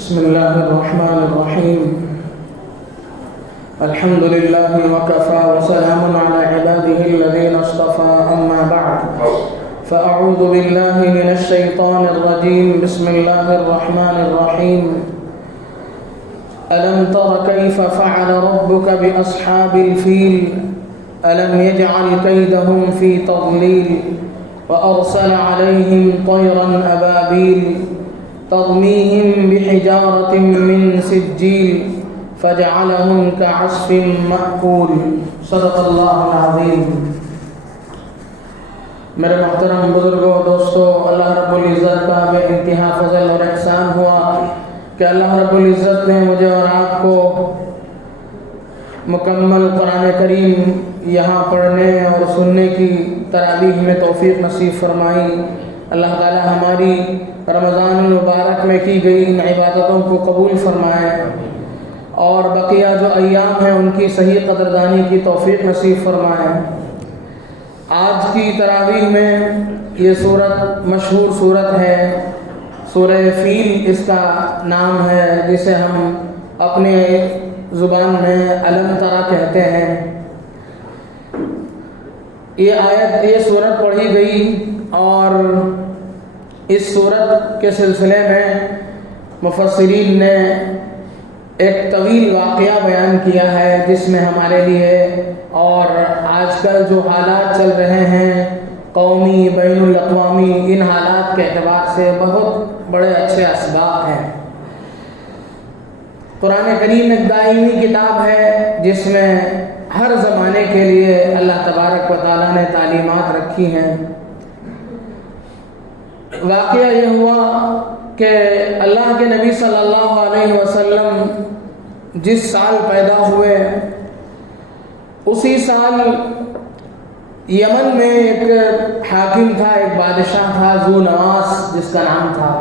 بسم الله الرحمن الرحيم. الحمد لله وكفى وسلام على عباده الذين اصطفى. أما بعد فأعوذ بالله من الشيطان الرجيم. بسم الله الرحمن الرحيم. ألم تر كيف فعل ربك بأصحاب الفيل ألم يجعل كيدهم في تضليل وأرسل عليهم طيرا أبابيل ترميهم بحجارة من سجيل فجعلهم كعصف مأكول. صدق اللہ العظیم. میرے محترم بزرگوں، دوستوں، اللہ رب العزت کا بے انتہا فضل اور احسان ہوا کہ اللہ رب العزت نے مجھے اور آپ کو مکمل قرآن کریم یہاں پڑھنے اور سننے کی تراویح میں توفیق نصیب فرمائی. اللہ تعالی ہماری رمضان المبارک میں کی گئی ان عبادتوں کو قبول فرمائے اور بقیہ جو ایام ہیں ان کی صحیح قدردانی کی توفیق نصیب فرمائے. آج کی تراویح میں یہ سورت مشہور سورت ہے، سورہ فیل اس کا نام ہے، جسے ہم اپنے زبان میں الم ترا کہتے ہیں. یہ سورت پڑھی گئی اور اس سورت کے سلسلے میں مفسرین نے ایک طویل واقعہ بیان کیا ہے، جس میں ہمارے لیے اور آج کل جو حالات چل رہے ہیں قومی بین الاقوامی، ان حالات کے اعتبار سے بہت بڑے اچھے اسباب ہیں. قرآن کریم ایک دائمی کتاب ہے جس میں ہر زمانے کے لیے اللہ تبارک و تعالیٰ نے تعلیمات رکھی ہیں. واقعہ یہ ہوا کہ اللہ کے نبی صلی اللہ علیہ وسلم جس سال پیدا ہوئے اسی سال یمن میں ایک حاکم تھا، ایک بادشاہ تھا، ذو نواس جس کا نام تھا.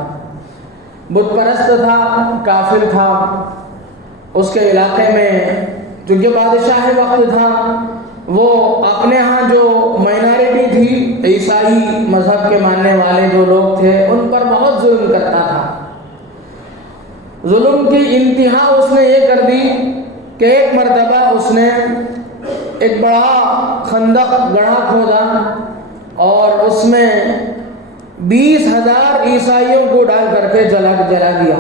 بت پرست تھا، کافر تھا. اس کے علاقے میں جو یہ بادشاہ وقت تھا وہ اپنے ہاں جو مائنارٹی تھی، عیسائی مذہب کے ماننے والے جو لوگ تھے، ان پر بہت ظلم کرتا تھا. ظلم کی انتہا اس نے یہ کر دی کہ ایک مرتبہ اس نے ایک بڑا خندق گڑھا کھودا اور اس میں 20,000 عیسائیوں کو ڈال کر کے جلا دیا.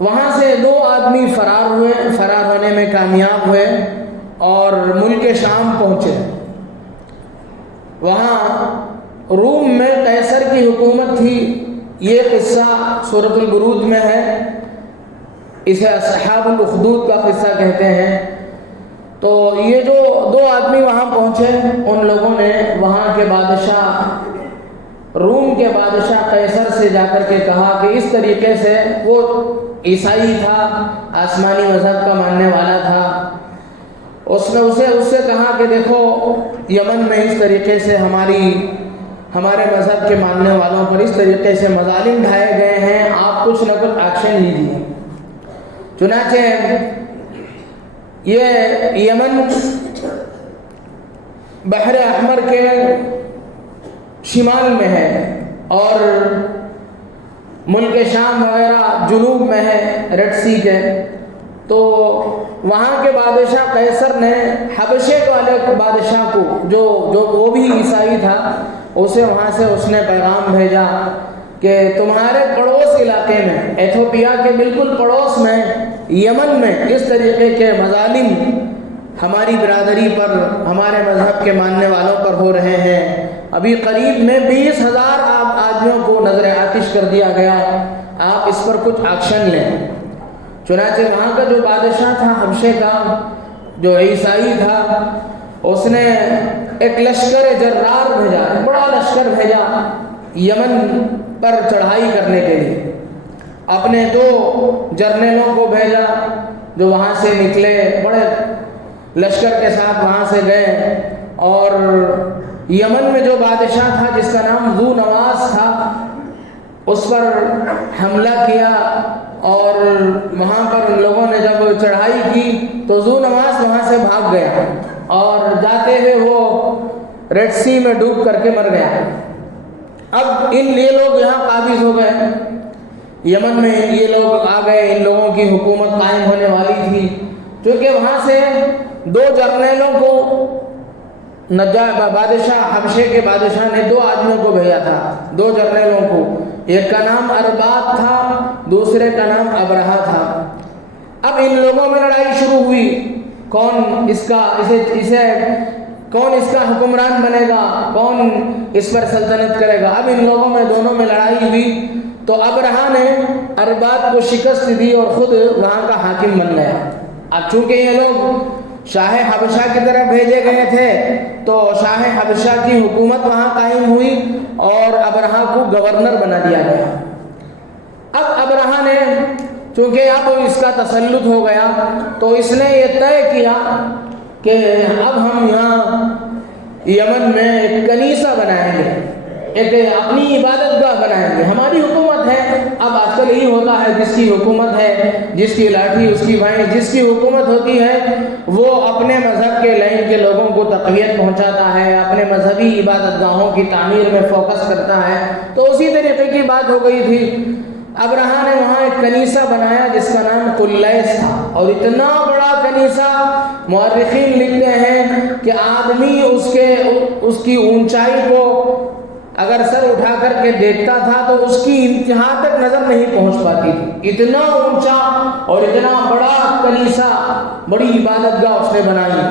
وہاں سے 2 آدمی فرار ہونے میں کامیاب ہوئے اور ملک شام پہنچے. وہاں روم میں قیصر کی حکومت تھی. یہ قصہ سورۃ البروج میں ہے، اسے اصحاب الاخدود کا قصہ کہتے ہیں. تو یہ جو 2 آدمی وہاں پہنچے، ان لوگوں نے وہاں کے بادشاہ، روم کے بادشاہ قیصر سے جا کر کے کہا کہ اس طریقے سے، وہ عیسائی تھا، آسمانی مذہب کا ماننے والا تھا، اس نے اس سے کہا کہ دیکھو یمن میں اس طریقے سے ہمارے مذہب کے ماننے والوں پر اس طریقے سے مظالم ڈھائے گئے ہیں، آپ کچھ نہ کچھ ایکشن لیجیے. چنانچہ یہ یمن بحر احمر کے شمال میں ہے اور ملک شام وغیرہ جنوب میں ہے، ریڈ سی کے. تو وہاں کے بادشاہ قیصر نے حبشے والے بادشاہ کو جو وہ بھی عیسائی تھا، اسے وہاں سے اس نے پیغام بھیجا کہ تمہارے پڑوس علاقے میں، ایتھوپیا کے بالکل پڑوس میں، یمن میں اس طریقے کے مظالم ہماری برادری پر، ہمارے مذہب کے ماننے والوں پر ہو رہے ہیں. ابھی قریب میں 20,000 آدمیوں کو نظر آتش کر دیا گیا، آپ اس پر کچھ ایکشن لیں. چنانچہ وہاں کا جو بادشاہ تھا حبشے کا، جو عیسائی تھا، اس نے ایک لشکر جرار بھیجا، بڑا لشکر بھیجا یمن پر چڑھائی کرنے کے لیے. اپنے 2 جرنیلوں کو بھیجا جو وہاں سے نکلے، بڑے لشکر کے ساتھ وہاں سے گئے اور یمن میں جو بادشاہ تھا جس کا نام ذو نواس تھا، اس پر حملہ کیا. اور وہاں پر ان لوگوں نے جب چڑھائی کی تو ذو نواس وہاں سے بھاگ گیا اور جاتے ہوئے وہ ریڈ سی میں ڈوب کر کے مر گیا. اب یہ لوگ یہاں قابض ہو گئے. یمن میں یہ لوگ آ گئے، ان لوگوں کی حکومت قائم ہونے والی تھی، کیونکہ وہاں سے 2 جرنیلوں کو بادشاہ حبشے کے بادشاہ نے 2 آدمیوں کو بھیجا تھا، 2 جرنیلوں کو، ایک کا نام ارباب تھا، دوسرے کا نام ابرہہ تھا۔ اب ان لوگوں میں لڑائی شروع ہوئی، کون اس کا حکمران بنے گا، کون اس پر سلطنت کرے گا۔ اب ان لوگوں میں دونوں میں لڑائی ہوئی تو ابرہہ نے ارباب کو شکست دی اور خود وہاں کا حاکم بن گیا۔ اب چونکہ یہ لوگ شاہ حبشہ کی طرف بھیجے گئے تھے تو شاہ حبشہ کی حکومت وہاں قائم ہوئی اور ابرہہ کو گورنر بنا دیا گیا۔ اب ابرہہ نے چونکہ اب اس کا تسلط ہو گیا تو اس نے یہ طے کیا کہ اب ہم یہاں یمن میں ایک کنیسہ بنائیں گے، ایک اپنی عبادت گاہ بنائیں گے، ہماری حکومت ہے۔ اب آج کل یہی ہوتا ہے، جس کی حکومت ہے، جس کی لاٹھی اس کی بھینس، جس کی حکومت ہوتی ہے وہ اپنے مذہب کے لائن کے لوگوں کو تقویت پہنچاتا ہے، اپنے مذہبی عبادت گاہوں کی تعمیر میں فوکس کرتا ہے۔ تو اسی طریقے کی بات ہو گئی تھی۔ ابرہہ نے وہاں ایک کنیسہ بنایا جس کا نام قلیس تھا، اور اتنا بڑا کنیسہ مورخین لکھتے ہیں کہ آدمی اس کی اونچائی کو اگر سر اٹھا کر کے دیکھتا تھا تو اس کی انتہا تک نظر نہیں پہنچ پاتی تھی، اتنا اونچا اور اتنا بڑا کنیسہ، بڑی عبادت گاہ اس نے بنائی،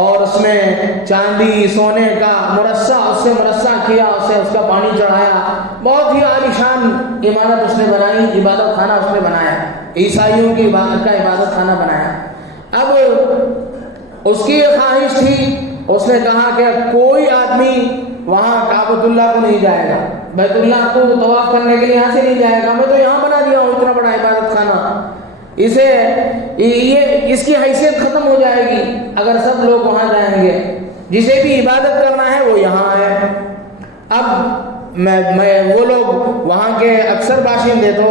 اور اس میں چاندی سونے کا مرصع، اس سے مرصع کیا، اس کا پانی چڑھایا، بہت ہی عالیشان عمارت اس نے بنائی، عبادت خانہ اس نے بنایا، عیسائیوں کی عبادت کا عبادت خانہ بنایا۔ اب اس کی یہ خواہش تھی، اس نے کہا کہ کوئی آدمی وہاں کعبۃ اللہ کو نہیں جائے گا، بیت اللہ کو طواف کرنے کے لیے یہاں سے نہیں جائے گا، میں تو یہاں بنا دیا ہوں اتنا بڑا عبادت خانہ، اس کی حیثیت ختم ہو جائے گی اگر سب لوگ وہاں جائیں گے، جسے بھی عبادت کرنا ہے وہ یہاں ہے۔ اب وہ لوگ وہاں کے اکثر باشندے تو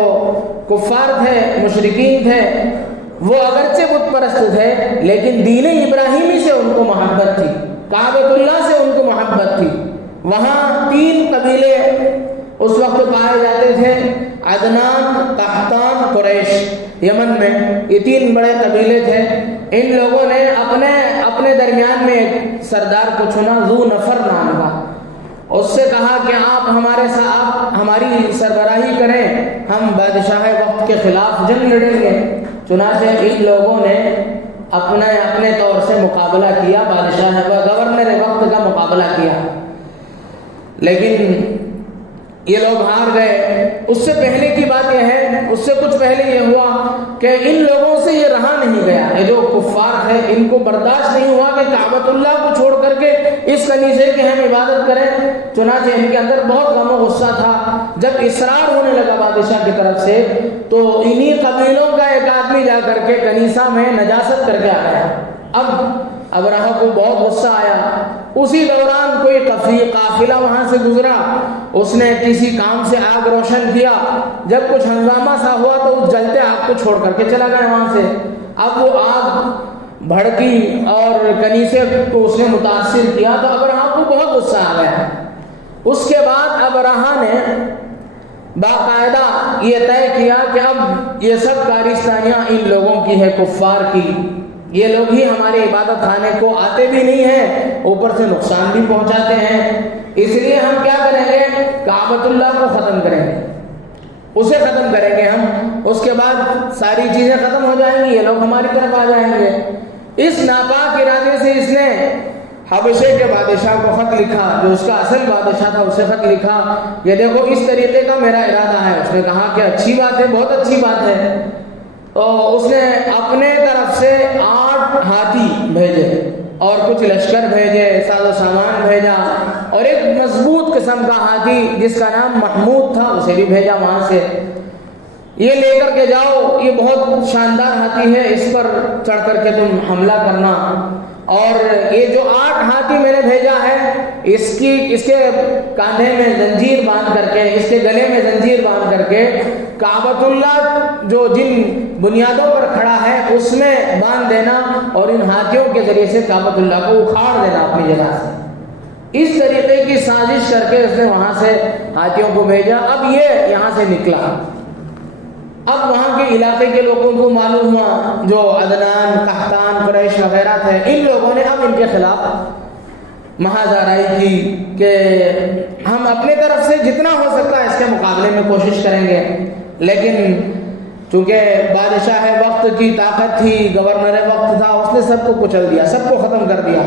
کفار تھے، مشرکین تھے، وہ اگرچہ بت پرست تھے لیکن دین ابراہیمی سے ان کو محبت تھی، کعبۃ اللہ سے ان کو محبت تھی۔ وہاں 3 قبیلے اس وقت پائے جاتے تھے، عدنان، قحطان، قریش، یمن میں یہ 3 بڑے قبیلے تھے۔ ان لوگوں نے اپنے درمیان میں ایک سردار کو چنا، ذو نفر نام کا، اس سے کہا کہ آپ ہمارے ساتھ ہماری سربراہی کریں، ہم بادشاہ وقت کے خلاف جنگ لڑیں گے۔ چنانچہ ان لوگوں نے اپنے طور سے مقابلہ کیا، بادشاہ گورنر وقت کا مقابلہ کیا، لیکن یہ لوگ ہار گئے۔ اس سے پہلے کی بات یہ ہے، اس سے کچھ پہلے یہ ہوا کہ ان لوگوں سے یہ رہا نہیں گیا، یہ جو کفار تھے ان کو برداشت نہیں ہوا کہ کعبۃ اللہ کو چھوڑ کر کے اس کنیسے کی ہم عبادت کریں۔ چنانچہ ان کے اندر بہت غم و غصہ تھا۔ جب اصرار ہونے لگا بادشاہ کی طرف سے تو انہی قبیلوں کا ایک آدمی جا کر کے کنیسہ میں نجاست کر کے آ گیا۔ اب ابرہہ کو بہت غصہ آیا۔ اسی دوران کوئی قافلہ وہاں سے گزرا، اس نے کسی کام سے آگ روشن کیا، جب کچھ ہنگامہ سا ہوا تو اس جلتے آگ کو چھوڑ کر کے چلا گیا وہاں سے۔ اب وہ آگ بھڑکی اور کنیسے کو اس نے متاثر کیا تو ابرہہ کو بہت غصہ آ گیا۔ اس کے بعد ابرہہ نے باقاعدہ یہ طے کیا کہ اب یہ سب کارستانیاں ان لوگوں کی ہے، کفار کی، یہ لوگ ہی ہمارے عبادت خانے کو آتے بھی نہیں ہیں، اوپر سے نقصان بھی پہنچاتے ہیں، اس لیے ہم کیا کریں گے، کعبۃ اللہ کو ختم کریں گے، اسے ختم کریں گے ہم، اس کے بعد ساری چیزیں ختم ہو جائیں گی، یہ لوگ ہماری طرف آ جائیں گے۔ اس ناپاک ارادے سے اس نے حبشے کے بادشاہ کو خط لکھا، جو اس کا اصل بادشاہ تھا، اسے خط لکھا، یہ دیکھو اس طریقے کا میرا ارادہ ہے۔ اس نے کہا کہ اچھی بات ہے، بہت اچھی بات ہے۔ تو اس نے اپنے طرف سے 8 ہاتھی بھیجے اور کچھ لشکر بھیجے، ساز و سامان بھیجا، اور ایک مضبوط قسم کا ہاتھی جس کا نام محمود تھا اسے بھی بھیجا وہاں سے، یہ لے کر کے جاؤ، یہ بہت شاندار ہاتھی ہے، اس پر چڑھ کر کے تم حملہ کرنا، اور یہ جو 8 ہاتھی میں نے بھیجا ہے اس کے کاندھے میں زنجیر باندھ کر کے، اس کے گلے میں زنجیر باندھ کر کے کعبۃ اللہ جو جن بنیادوں پر کھڑا ہے اس میں باندھ دینا، اور ان ہاتھیوں کے ذریعے سے کعبۃ اللہ کو اکھاڑ دینا اپنی جگہ سے۔ اس طریقے کی سازش کر کے اس نے وہاں سے ہاتھیوں کو بھیجا۔ اب یہ یہاں سے نکلا، اب وہاں کے علاقے کے لوگوں کو معلوم ہوا، جو عدنان، قحطان، قریش وغیرہ تھے، ان لوگوں نے اب ان کے خلاف محاذ آرائی کی کہ ہم اپنے طرف سے جتنا ہو سکتا ہے اس کے مقابلے میں کوشش کریں گے، لیکن چونکہ بادشاہ وقت کی طاقت تھی، گورنر وقت تھا، اس نے سب کو کچل دیا، سب کو ختم کر دیا،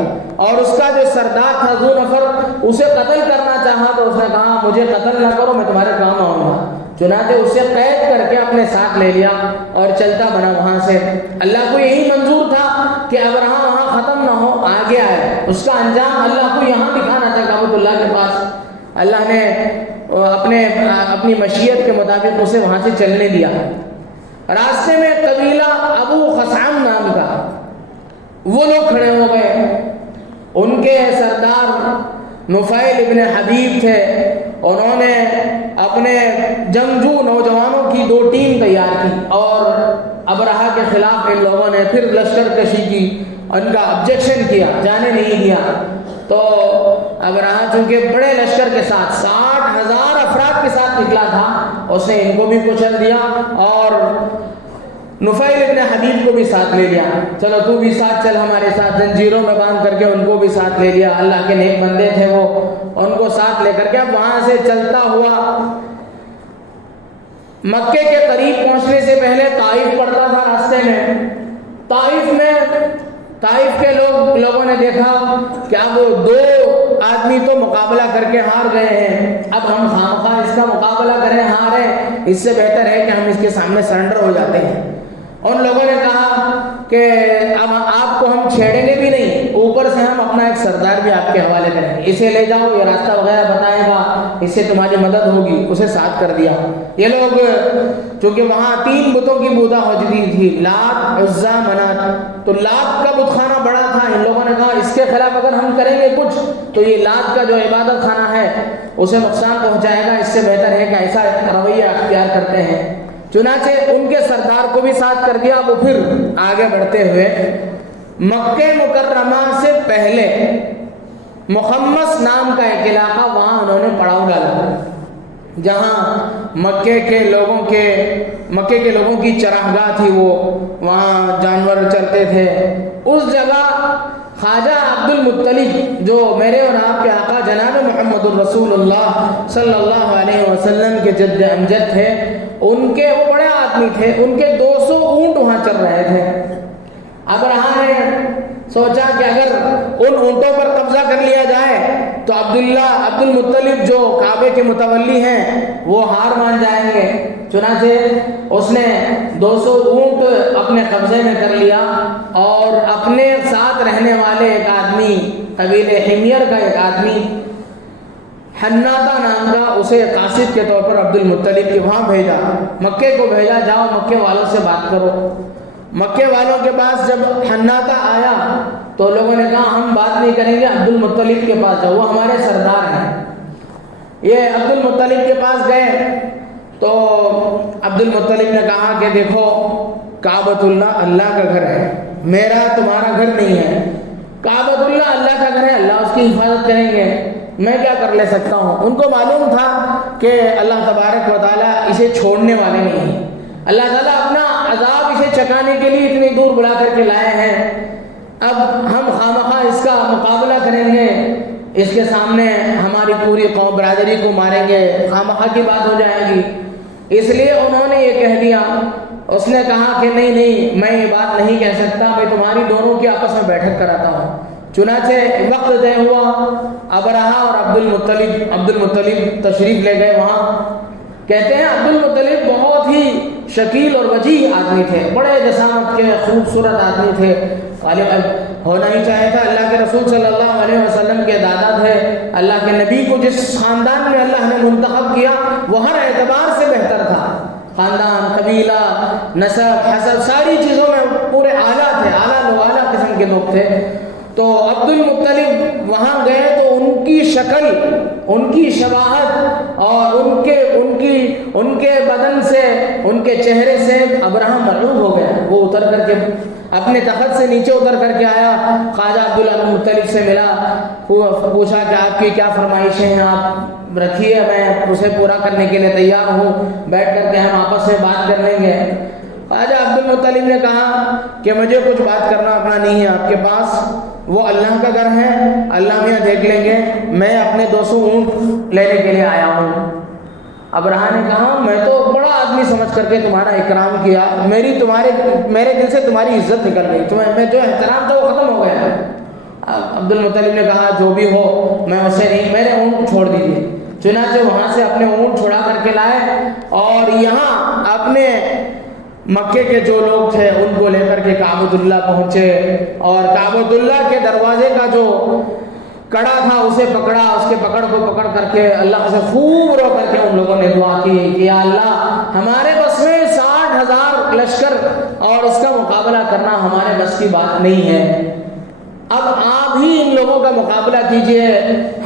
اور اس کا جو سردار تھا ذو نفر، اسے قتل کرنا چاہا تو اس نے کہا مجھے قتل نہ کرو، میں تمہارے کام آؤں گا، چنانچہ اسے قید کر کے اپنے ساتھ لے لیا اور چلتا بنا وہاں سے۔ اللہ کو یہی منظور تھا کہ ابرہہ وہاں ختم نہ ہو، آگے آئے، اس کا انجام اللہ کو یہاں دکھانا تھا کعبۃ اللہ کے پاس۔ اللہ نے اپنی مشیت کے مطابق اسے وہاں سے چلنے دیا۔ راستے میں قبیلہ ابو خثعم نام کا، وہ لوگ کھڑے ہو گئے، ان کے سردار نفیل ابن حبیب تھے، انہوں نے اپنے جنگجو نوجوانوں کی 2 ٹیم تیار کی اور ابرہہ کے خلاف ان لوگوں نے پھر لشکر کشی کی، ان کا آبجیکشن کیا، جانے نہیں دیا۔ تو ابرہہ چونکہ بڑے لشکر کے ساتھ 60,000 افراد کے ساتھ نکلا تھا، اس نے ان کو بھی کچل دیا اور نفیل ابن حبیب کو بھی ساتھ لے لیا، چلو تو بھی ساتھ چل ہمارے ساتھ، زنجیروں میں باندھ کر کے ان کو بھی ساتھ لے لیا، اللہ کے نیک بندے تھے وہ، ان کو ساتھ لے کر کے اب وہاں سے چلتا ہوا مکے کے قریب پہنچنے سے پہلے طائف پڑتا تھا راستے میں۔ طائف کے لوگوں نے دیکھا کہ اب 2 آدمی تو مقابلہ کر کے ہار گئے ہیں، اب ہم خامخواہ اس کا مقابلہ کریں ہارے، اس سے بہتر ہے کہ ہم اس کے سامنے سرنڈر ہو جاتے ہیں۔ ان لوگوں نے کہا کہ اب آپ کو ہم چھیڑیں گے بھی نہیں، اوپر سے ہم اپنا ایک سردار بھی آپ کے حوالے کریں گے، اسے لے جاؤ، یہ راستہ وغیرہ بتائے گا، اس سے تمہاری مدد ہوگی، اسے ساتھ کر دیا۔ یہ لوگ چونکہ وہاں 3 بتوں کی پوجا ہوتی تھی، لات، عزا، منات، تو لات کا بت خانہ بڑا تھا، ان لوگوں نے کہا اس کے خلاف اگر ہم کریں گے کچھ تو یہ لات کا جو عبادت خانہ ہے اسے نقصان پہنچائے گا، اس سے بہتر ہے کہ ایسا رویہ اختیار کرتے ہیں۔ چنانچہ ان کے سردار کو بھی ساتھ کر دیا۔ وہ پھر آگے بڑھتے ہوئے مکہ مکرمہ سے پہلے مخمس نام کا ایک علاقہ، وہاں انہوں نے پڑاؤ ڈالا، جہاں مکے کے لوگوں کی چراگاہ تھی، وہ وہاں جانور چرتے تھے۔ اس جگہ خواجہ عبد المطلب، جو میرے اور آپ کے آقا جناب محمد الرسول اللہ صلی اللہ علیہ وسلم کے جد امجد تھے، ان کے وہ بڑے آدمی تھے، ان کے 200 اونٹ وہاں چل رہے تھے۔ ابرہہ نے سوچا کہ اگر ان اونٹوں پر قبضہ کر لیا جائے تو عبد المطلب جو کعبے کے متولی ہیں وہ ہار مان جائیں گے، چنانچہ اس نے 200 اونٹ اپنے قبضے میں کر لیا اور اپنے ساتھ رہنے والے ایک آدمی، قبیلے حمیر کا ایک آدمی حناطہ نام کا، اسے قاصد کے طور پر عبد المطلب کے وہاں بھیجا، مکے کو بھیجا، جاؤ مکے والوں سے بات کرو۔ مکے والوں کے پاس جب حناطہ آیا تو لوگوں نے کہا ہم بات نہیں کریں گے، عبد المطلب کے پاس جاؤ، وہ ہمارے سردار ہیں۔ یہ عبد المطلب کے پاس گئے تو عبد المطلب نے کہا کہ دیکھو کعبۃ اللہ اللہ کا گھر ہے، میرا تمہارا گھر نہیں ہے، کعبۃ اللہ اللہ کا گھر ہے، اللہ اس کی حفاظت کریں گے، میں کیا کر لے سکتا ہوں۔ ان کو معلوم تھا کہ اللہ تبارک و تعالیٰ اسے چھوڑنے والے نہیں ہیں، اللہ تعالیٰ اپنا عذاب اسے چکانے کے لیے اتنی دور بلا کر کے لائے ہیں، اب ہم خامخواہ اس کا مقابلہ کریں گے، اس کے سامنے ہماری پوری قوم برادری کو ماریں گے، خامخواہ کی بات ہو جائے گی، اس لیے انہوں نے یہ کہہ دیا۔ اس نے کہا کہ نہیں میں یہ بات نہیں کہہ سکتا، میں تمہاری دونوں کی آپس میں بیٹھک کراتا ہوں۔ چنانچہ وقت طے ہوا، ابرہہ اور عبد المطلب تشریف لے گئے وہاں۔ کہتے ہیں عبد المطلب بہت ہی شکیل اور وجیح آدمی تھے، بڑے جسامت کے خوبصورت آدمی تھے، ہونا ہی چاہے تھا، اللہ کے رسول صلی اللہ علیہ وسلم کے دادا تھے، اللہ کے نبی کو جس خاندان میں اللہ نے منتخب کیا وہ ہر اعتبار سے بہتر تھا، خاندان، قبیلہ، نسب، حسب، ساری چیزوں میں پورے اعلیٰ تھے، اعلیٰ قسم کے لوگ تھے۔ تو عبد المطلب وہاں گئے تو ان کی شکل، ان کی شباہت اور ان کے بدن سے، ان کے چہرے سے ابرہہ مرعوب ہو گیا۔ وہ اتر کر کے اپنے تخت سے نیچے اتر کر کے آیا، خواجہ عبدالمطلب سے ملا، پوچھا کہ آپ کی کیا فرمائشیں ہیں، آپ رکھیے، میں اسے پورا کرنے کے لیے تیار ہوں، بیٹھ کر کے ہم آپس میں بات کر لیں گے۔ خواجہ عبدالمطلب نے کہا کہ مجھے کچھ بات کرنا اپنا نہیں ہے آپ کے پاس، وہ اللہ کا گھر ہے، اللہ میاں دیکھ لیں گے، میں اپنے 200 اونٹ لینے کے لیے آیا ہوں۔ ابرہہ نے کہا میں تو بڑا آدمی سمجھ کر کے تمہارا اکرام کیا، میرے دل سے تمہاری عزت نکل گئی، میں جو احترام تھا وہ ختم ہو گیا۔ عبدالمطلب نے کہا جو بھی ہو میں اسے نہیں، میرے اونٹ چھوڑ دیجیے۔ چنانچہ وہاں سے اپنے اونٹ چھڑا کر کے لائے اور یہاں اپنے مکے کے جو لوگ تھے ان کو لے کر کے کعبۃ اللہ پہنچے، اور کعبۃ اللہ کے دروازے کا جو کڑا تھا اسے پکڑا، اس کے پکڑ کو پکڑ کر کے اللہ سے خوب رو کر کے ان لوگوں نے دعا کی کہ یا اللہ ہمارے بس میں 60,000 لشکر اور اس کا مقابلہ کرنا ہمارے بس کی بات نہیں ہے، اب آپ ہی ان لوگوں کا مقابلہ کیجئے،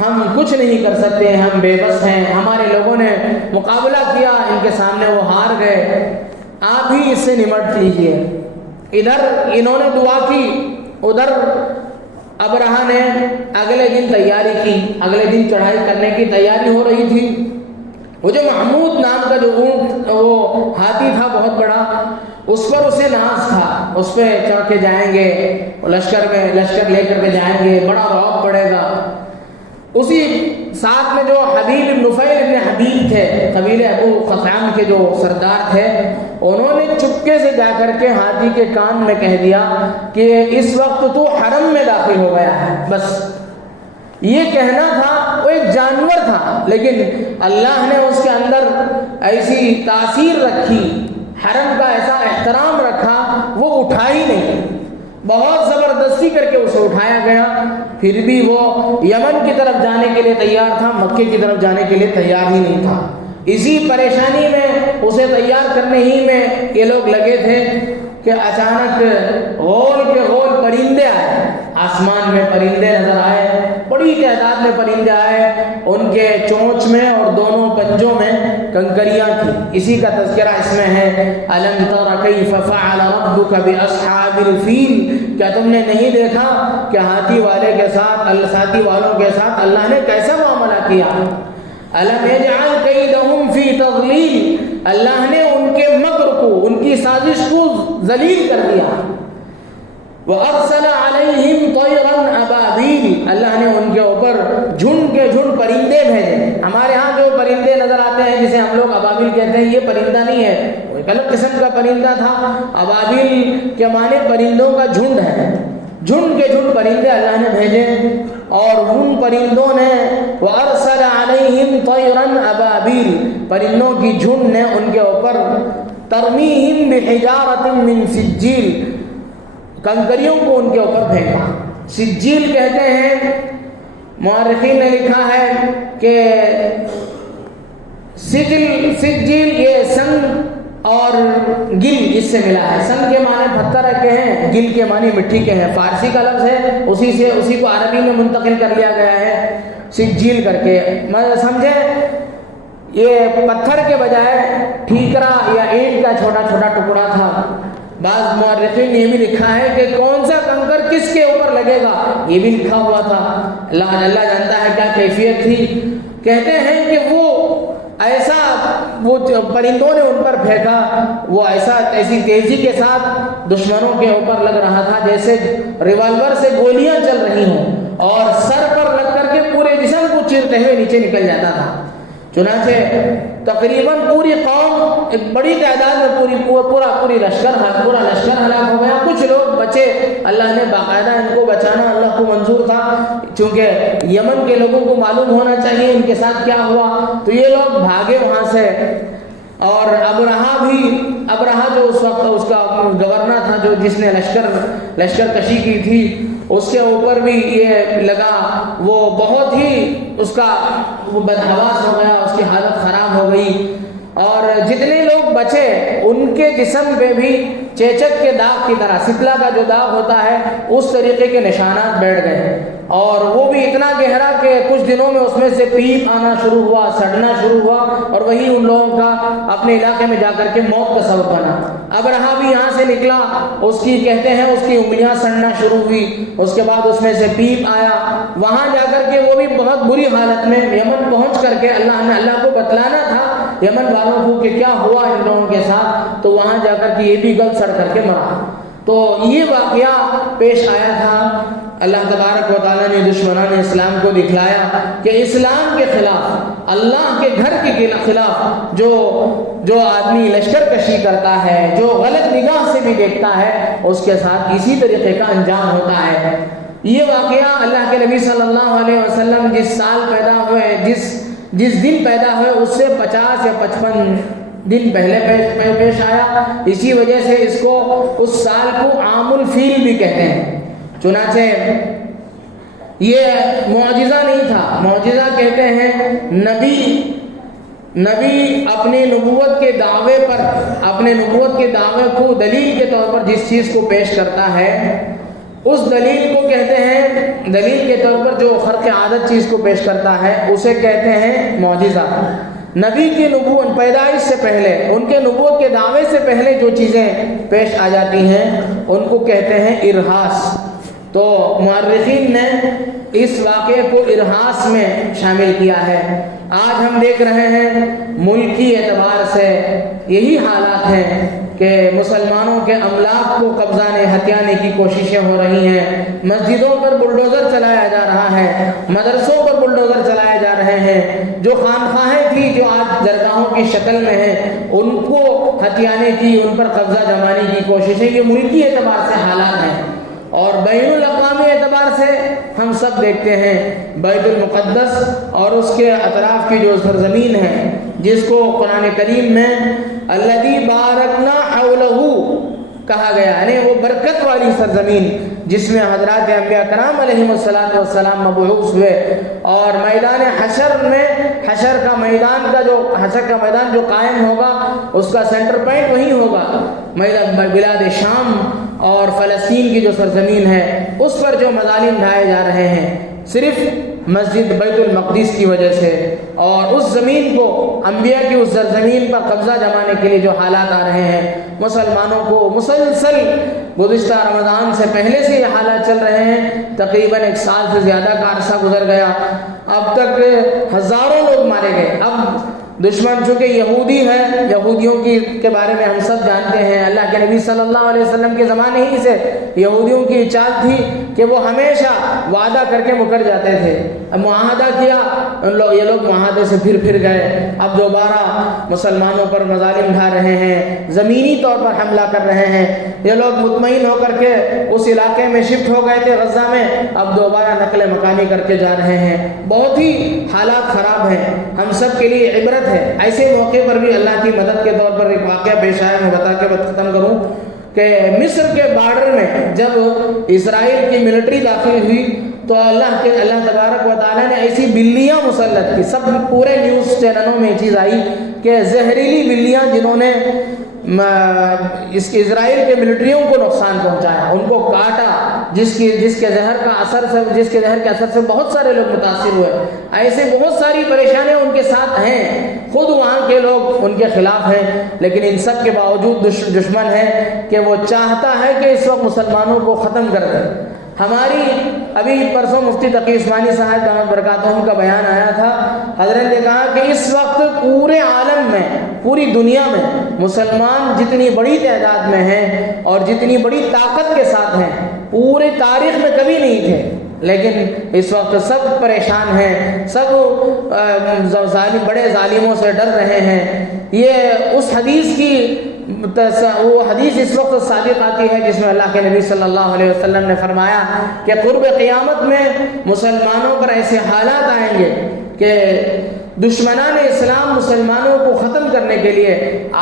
ہم کچھ نہیں کر سکتے، ہم بے بس ہیں، ہمارے لوگوں نے مقابلہ کیا، ان کے سامنے وہ ہار گئے، آپ ہی اس سے نمٹ لیجئے۔ ادھر انہوں نے دعا کی، ادھر ابرہہ نے اگلے دن تیاری کی، اگلے دن چڑھائی کرنے کی تیاری ہو رہی تھی۔ وہ جو محمود نام کا جو اونٹ وہ ہاتھی تھا بہت بڑا، اس پر اسے ناز تھا، اس پہ چڑھ کے جائیں گے، لشکر لے کر کے جائیں گے، بڑا رعب پڑے گا۔ اسی ساتھ میں جو حبیب بن نفیل بن حبیب تھے، قبیلے ابو قطعان کے جو سردار تھے، انہوں نے چپکے سے جا کر کے ہاتھی کے کان میں کہہ دیا کہ اس وقت تو حرم میں داخل ہو گیا ہے۔ بس یہ کہنا تھا، وہ ایک جانور تھا لیکن اللہ نے اس کے اندر ایسی تاثیر رکھی، حرم کا ایسا احترام رکھا، وہ اٹھا ہی نہیں، بہت زبردستی کر کے اسے اٹھایا گیا، پھر بھی وہ یمن کی طرف جانے کے لیے تیار تھا، مکے کی طرف جانے کے لیے تیار ہی نہیں تھا۔ اسی پریشانی میں اسے تیار کرنے ہی میں یہ لوگ لگے تھے کہ اچانک غول کے غول پرندے آئے، آسمان میں پرندے نظر آئے، بڑی تعداد میں پرندے آئے، ان کے چونچ میں اور دونوں پنجوں میں کنکریاں تھیں۔ اسی کا تذکرہ اس میں ہے، الم تر کیف فعل ربک باصحاب الفیل، کیا تم نے نہیں دیکھا کہ ہاتھی والوں کے ساتھ اللہ نے کیسا معاملہ کیا؟ الم یجعل کیدہم فی تضلیل، اللہ نے ان کے مکر کو، ان کی سازش کو ذلیل کر دیا۔ وَأَرْسَلَ عَلَيْهِمْ طَيْرًا أَبَابِيلَ، اللہ نے ان کے اوپر جھنڈ کے جھنڈ پرندے بھیجے۔ ہمارے ہاں جو پرندے نظر آتے ہیں جسے ہم لوگ ابابیل کہتے ہیں، یہ پرندہ نہیں ہے، وہ ایک الگ قسم کا پرندہ تھا۔ ابابیل کے معنی پرندوں کا جھنڈ ہے، جھنڈ کے جھنڈ پرندے اللہ نے بھیجے، اور ان پرندوں نے وَأَرْسَلَ عَلَيْهِمْ طَيْرًا أَبَابِيلَ، پرندوں کی جھنڈ نے ان کے اوپر ترمیہم بحجارۃ من سجیل، کنکریوں کو ان کے اوپر پھینکا۔ سجیل کہتے ہیں، مورخین نے لکھا ہے کہ سجیل یہ سنگ اور گل اس سے ملا ہے، سنگ کے معنی پتھر کے ہیں، گل کے معنی مٹی کے ہیں، فارسی کا لفظ ہے، اسی کو عربی میں منتقل کر لیا گیا ہے سجیل کر کے۔ سمجھے یہ پتھر کے بجائے ٹھیکرا یا اینٹ کا چھوٹا چھوٹا ٹکڑا تھا۔ بعض مورخین نے یہ بھی لکھا ہے کہ کون سا کنکر کس کے اوپر لگے گا یہ بھی لکھا ہوا تھا، اللہ جانتا ہے کیا کیفیت تھی۔ کہتے ہیں کہ وہ پرندوں نے ان پر پھینکا، وہ ایسی تیزی کے ساتھ دشمنوں کے اوپر لگ رہا تھا جیسے ریوالور سے گولیاں چل رہی ہوں، اور سر پر لگ کر کے پورے جسم کو چیرتے ہوئے نیچے نکل جاتا تھا۔ چنانچہ تقریباً پوری قوم، ایک بڑی تعداد میں پورا لشکر ہلاک ہو گیا۔ کچھ لوگ بچے، اللہ نے باقاعدہ ان کو بچانا اللہ کو منظور تھا، چونکہ یمن کے لوگوں کو معلوم ہونا چاہیے ان کے ساتھ کیا ہوا، تو یہ لوگ بھاگے وہاں سے۔ اور ابرہہ جو اس وقت اس کا گورنر تھا، جو جس نے لشکر کشی کی تھی، اس کے اوپر بھی یہ لگا، وہ بہت ہی اس کا وہ بدحواس ہو گیا، اس کی حالت خراب ہو گئی۔ اور جتنے لوگ بچے ان کے جسم پہ بھی چیچک کے داغ کی طرح، سکلا کا جو داغ ہوتا ہے اس طریقے کے نشانات بیٹھ گئے، اور وہ بھی اتنا گہرا کہ کچھ دنوں میں اس میں سے پیپ آنا شروع ہوا، سڑنا شروع ہوا، اور وہی ان لوگوں کا اپنے علاقے میں جا کر کے موت کا سبب بنا۔ ابرہا بھی یہاں سے نکلا، اس کی کہتے ہیں اس کی انگلیاں سڑنا شروع ہوئی، اس کے بعد اس میں سے پیپ آیا، وہاں جا کر کے وہ بھی بہت بری حالت میں یمن پہنچ کر کے اللہ کو بتلانا تھا یمن والوں کو کہ کیا ہوا ان لوگوں کے ساتھ، تو وہاں جا کر کے یہ بھی گل سڑ کر کے مرا۔ تو یہ واقعہ پیش آیا تھا۔ اللہ تبارک و تعالیٰ نے دشمنان اسلام کو دکھلایا کہ اسلام کے خلاف، اللہ کے گھر کے خلاف جو آدمی لشکر کشی کرتا ہے، جو غلط نگاہ سے بھی دیکھتا ہے، اس کے ساتھ اسی طریقے کا انجام ہوتا ہے۔ یہ واقعہ اللہ کے نبی صلی اللہ علیہ وسلم جس سال پیدا ہوئے، جس دن پیدا ہوئے، اس سے 50 یا 55 دن پہلے پیش آیا۔ اسی وجہ سے اس کو اس سال کو عام الفیل بھی کہتے ہیں۔ چنانچہ یہ معجزہ نہیں تھا، معجزہ کہتے ہیں نبی اپنے نبوت کے دعوے پر، اپنے نبوت کے دعوے کو دلیل کے طور پر جس چیز کو پیش کرتا ہے، اس دلیل کو کہتے ہیں، دلیل کے طور پر جو خرق عادت چیز کو پیش کرتا ہے اسے کہتے ہیں معجزہ۔ نبی کی نبوت پیدائش سے پہلے، ان کے نبوت کے دعوے سے پہلے جو چیزیں پیش آ جاتی ہیں ان کو کہتے ہیں ارہاس۔ تو مورخین نے اس واقعے کو ارہاس میں شامل کیا ہے۔ آج ہم دیکھ رہے ہیں ملکی اعتبار سے یہی حالات ہیں کہ مسلمانوں کے املاک کو قبضانے ہتھیانے کی کوششیں ہو رہی ہیں، مسجدوں پر بلڈوزر چلایا جا رہا ہے، مدرسوں پر بلڈوزر چلائے جا رہے ہیں، جو خانقاہیں تھی جو آج درگاہوں کی شکل میں ہیں ان کو ہتھیانے کی، ان پر قبضہ جمانے کی کوششیں، یہ ملکی اعتبار سے حالات ہیں۔ اور بین الاقوامی اعتبار سے ہم سب دیکھتے ہیں بیت المقدس اور اس کے اطراف کی جو سرزمین ہے، جس کو قرآن کریم میں الذی بارکنا حولہ کہا گیا، یعنی وہ برکت والی سرزمین جس میں حضرات انبیاء کرام علیہم السلام مبعوث ہوئے، اور میدان حشر میں حشر کا میدان جو قائم ہوگا اس کا سینٹر پوائنٹ وہی ہوگا، بلاد شام اور فلسطین کی جو سرزمین ہے اس پر جو مظالم ڈھائے جا رہے ہیں صرف مسجد بیت المقدس کی وجہ سے، اور اس زمین کو انبیاء کی اس سرزمین پر قبضہ جمانے کے لیے جو حالات آ رہے ہیں، مسلمانوں کو مسلسل گزشتہ رمضان سے پہلے سے یہ حالات چل رہے ہیں، تقریباً 1 سال سے زیادہ کا عرصہ گزر گیا، اب تک ہزاروں لوگ مارے گئے۔ اب دشمن چونکہ یہودی ہے، یہودیوں کے بارے میں ہم سب جانتے ہیں، اللہ کے نبی صلی اللہ علیہ وسلم کے زمانے ہی سے یہودیوں کی چال تھی کہ وہ ہمیشہ وعدہ کر کے مکر جاتے تھے۔ اب معاہدہ کیا، یہ لوگ معاہدے سے پھر گئے، اب دوبارہ مسلمانوں پر مظالم ڈھا رہے ہیں، زمینی طور پر حملہ کر رہے ہیں۔ یہ لوگ مطمئن ہو کر کے اس علاقے میں شفٹ ہو گئے تھے غزہ میں، اب دوبارہ نقل مکانی کر کے جا رہے ہیں۔ بہت ہی حالات خراب ہیں، ہم سب کے لیے عبرت ہے۔ ایسے موقع پر بھی اللہ کی مدد کے طور پر ایک واقعہ پیش آیا، میں بتا کے ختم کروں کہ مصر کے بارڈر میں جب اسرائیل کی ملٹری داخل ہوئی تو اللہ تبارک و تعالیٰ نے ایسی بلیاں مسلط کی، سب پورے نیوز چینلوں میں یہ چیز آئی کہ زہریلی بلیاں جنہوں نے اس کے اسرائیل کے ملٹریوں کو نقصان پہنچایا، ان کو کاٹا، جس کے زہر کے اثر سے بہت سارے لوگ متاثر ہوئے۔ ایسے بہت ساری پریشانیاں ان کے ساتھ ہیں، خود وہاں کے لوگ ان کے خلاف ہیں، لیکن ان سب کے باوجود دشمن ہے کہ وہ چاہتا ہے کہ اس وقت مسلمانوں کو ختم کر دے۔ ہماری ابھی پرسوں مفتی تقی عثمانی صاحب دامت برکاتہم کا بیان آیا تھا، حضرت نے کہا کہ اس وقت پورے عالم میں، پوری دنیا میں مسلمان جتنی بڑی تعداد میں ہیں اور جتنی بڑی طاقت کے ساتھ ہیں پورے تاریخ میں کبھی نہیں تھے، لیکن اس وقت سب پریشان ہیں، سب بڑے ظالموں سے ڈر رہے ہیں۔ یہ اس حدیث کی وہ حدیث اس وقت صادق آتی ہے جس میں اللہ کے نبی صلی اللہ علیہ وسلم نے فرمایا کہ قرب قیامت میں مسلمانوں پر ایسے حالات آئیں گے کہ دشمنان اسلام مسلمانوں کو ختم کرنے کے لیے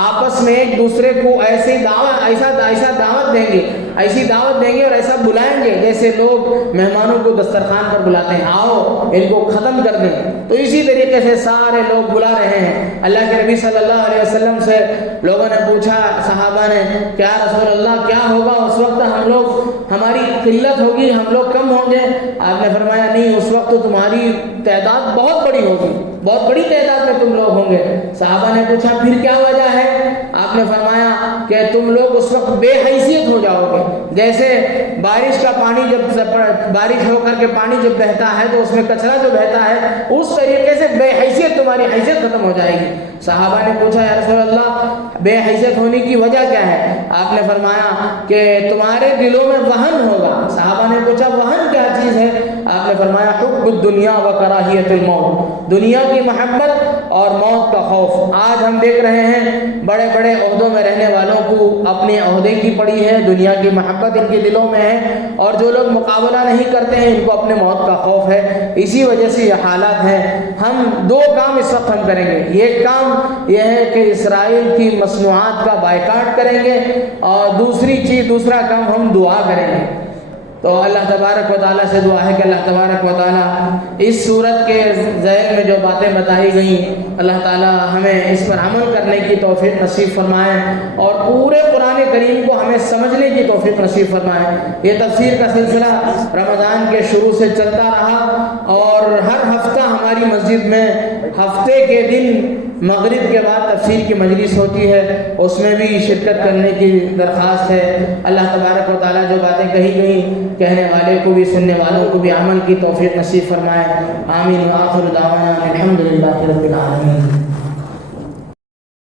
آپس میں ایک دوسرے کو ایسی دعوت دیں گے اور ایسا بلائیں گے جیسے لوگ مہمانوں کو دسترخوان پر بلاتے ہیں، آؤ ان کو ختم کر دیں۔ تو اسی طریقے سے سارے لوگ بلا رہے ہیں۔ اللہ کے نبی صلی اللہ علیہ وسلم سے لوگوں نے پوچھا، صحابہ نے، کیا رسول اللہ کیا ہوگا اس وقت؟ ہماری قلت ہوگی، ہم لوگ کم ہوں گے؟ آپ نے فرمایا نہیں، اس وقت تو تمہاری تعداد بہت بڑی ہوگی، بہت بڑی تعداد میں تم لوگ ہوں گے۔ صحابہ نے پوچھا پھر کیا وجہ ہے؟ آپ نے فرمایا کہ تم لوگ اس وقت بے حیثیت ہو جاؤ گے، جیسے بارش کا پانی بارش ہو کر کے پانی جب بہتا ہے تو اس میں کچرا جو بہتا ہے، اس طریقے سے بے حیثیت تمہاری حیثیت ختم ہو جائے گی۔ صحابہ نے پوچھا یا رسول اللہ بے حیثیت ہونے کی وجہ کیا ہے؟ آپ نے فرمایا کہ تمہارے دلوں میں وہن ہوگا۔ صحابہ نے پوچھا وہن کیا چیز ہے؟ آپ نے فرمایا حب الدنیا و کراہیت الموت، دنیا کی محبت اور موت کا خوف۔ آج ہم دیکھ رہے ہیں بڑے بڑے عہدوں میں رہنے والوں کو اپنے عہدے کی پڑی ہے، دنیا کی محبت ان کے دلوں میں ہے، اور جو لوگ مقابلہ نہیں کرتے ہیں ان کو اپنے موت کا خوف ہے۔ اسی وجہ سے یہ حالات ہیں۔ ہم دو کام اس وقت ہم کریں گے۔ ایک کام یہ ہے کہ اسرائیل کی مصنوعات کا بائیکاٹ کریں گے، اور دوسرا کام ہم دعا کریں گے۔ تو اللہ تبارک و تعالیٰ سے دعا ہے کہ اللہ تبارک و تعالیٰ اس صورت کے ذیل میں جو باتیں بتائی گئیں، اللہ تعالیٰ ہمیں اس پر عمل کرنے کی توفیق نصیب فرمائے، اور پورے قرآن کریم کو ہمیں سمجھنے کی توفیق نصیب فرمائے۔ یہ تفسیر کا سلسلہ رمضان کے شروع سے چلتا رہا، اور ہر ہفتہ ہماری مسجد میں ہفتے کے دن مغرب کے بعد تفسیر کی مجلس ہوتی ہے، اس میں بھی شرکت کرنے کی درخواست ہے۔ اللہ تبارک و تعالیٰ جو باتیں کہی گئیں، کہنے والے کو بھی سننے والوں کو بھی عمل کی توفیق نصیب فرمائے۔ آمین۔ وآخر دعوانا الحمدللہ رب العالمین۔